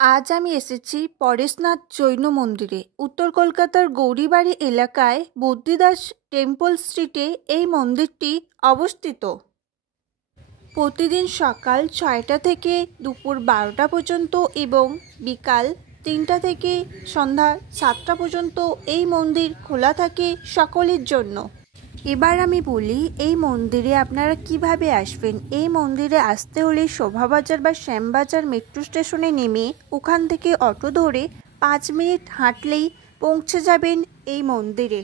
আজ আমি এসেছি পরেশনাথ জৈন মন্দিরে। উত্তর কলকাতার গৌরীবাড়ি এলাকায় বুদ্ধিদাস টেম্পল স্ট্রিটে এই মন্দিরটি অবস্থিত। প্রতিদিন সকাল 6টা থেকে দুপুর 12টা পর্যন্ত এবং বিকাল 3টা থেকে সন্ধ্যা 7টা পর্যন্ত এই মন্দির খোলা থাকে সকলের জন্য। এবার আমি বলি এই মন্দিরে আপনারা কিভাবে আসবেন। এই মন্দিরে আসতে হলে শোভাবাজার বা শ্যামবাজার মেট্রো স্টেশনে নেমে ওখান থেকে অটো ধরে 5 মিনিট হাঁটলেই পৌঁছে যাবেন এই মন্দিরে।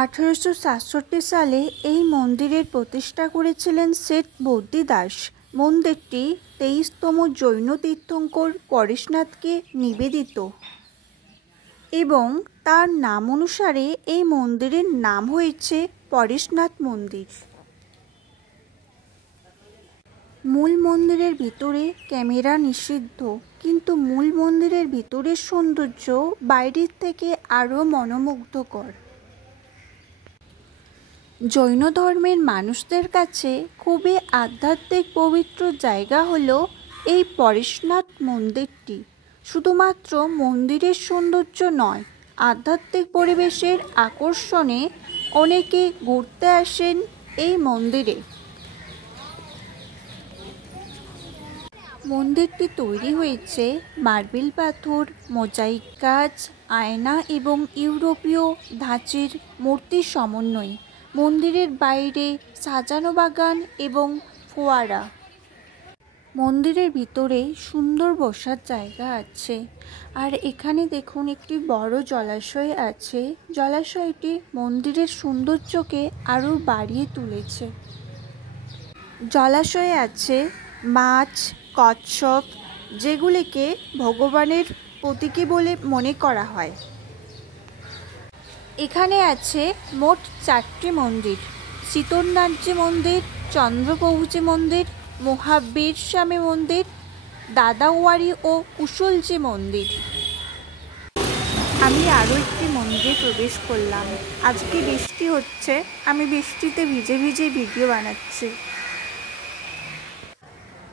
1867 সালে এই মন্দিরের প্রতিষ্ঠা করেছিলেন শেঠ বুদ্ধিদাস। মন্দিরটি 23তম জৈন তীর্থঙ্কর পরেশনাথকে নিবেদিত এবং তার নাম অনুসারে এই মন্দিরের নাম হয়েছে পরেশনাথ মন্দির। মূল মন্দিরের ভিতরে ক্যামেরা নিষিদ্ধ, কিন্তু মূল মন্দিরের ভিতরের সৌন্দর্য বাইরের থেকে আরও মনোমুগ্ধকর। জৈন ধর্মের মানুষদের কাছে খুবই আধ্যাত্মিক পবিত্র জায়গা হলো এই পরেশনাথ মন্দিরটি। শুধুমাত্র মন্দিরের সৌন্দর্য নয়, আধ্যাত্মিক পরিবেশের আকর্ষণে অনেকে ঘুরতে আসেন এই মন্দিরে। মন্দিরটি তৈরি হয়েছে মার্বেল পাথর, মোজাইক কাজ, আয়না এবং ইউরোপীয় ধাঁচের মূর্তির সমন্বয়ে। মন্দিরের বাইরে সাজানো বাগান এবং ফোয়ারা। মন্দিরের ভিতরে সুন্দর বসার জায়গা আছে। আর এখানে দেখুন একটি বড় জলাশয় আছে। জলাশয়টি মন্দিরের সৌন্দর্যকে আরও বাড়িয়ে তুলেছে। জলাশয়ে আছে মাছ, কচ্ছপ, যেগুলিকে ভগবানের প্রতীকী বলে মনে করা হয়। এখানে আছে মোট 4টি মন্দির: শীতলনাথজি মন্দির, চন্দ্রপ্রভুজি মন্দির, মহাবীর স্বামী মন্দির, দাদাওয়ারি ও কুশলজি মন্দির। আমি আরও একটি মন্দিরে প্রবেশ করলাম। আজকে বৃষ্টি হচ্ছে, আমি বৃষ্টিতে ভিজে ভিজে ভিডিও বানাচ্ছি।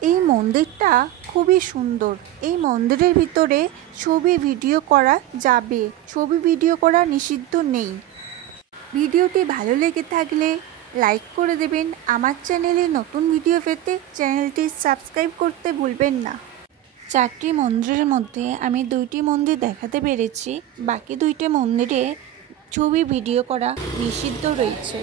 এই মন্দিরটা খুবই সুন্দর। এই মন্দিরের ভিতরে ছবি ভিডিও করা যাবে, ছবি ভিডিও করা নিষিদ্ধ নেই। ভিডিওটি ভালো লেগে থাকলে লাইক করে দেবেন। আমার চ্যানেলে নতুন ভিডিও পেতে চ্যানেলটি সাবস্ক্রাইব করতে ভুলবেন না। 4টি মন্দিরের মধ্যে আমি 2টি মন্দির দেখাতে পেরেছি, বাকি 2টি মন্দিরে ছবি ভিডিও করা নিষিদ্ধ রয়েছে।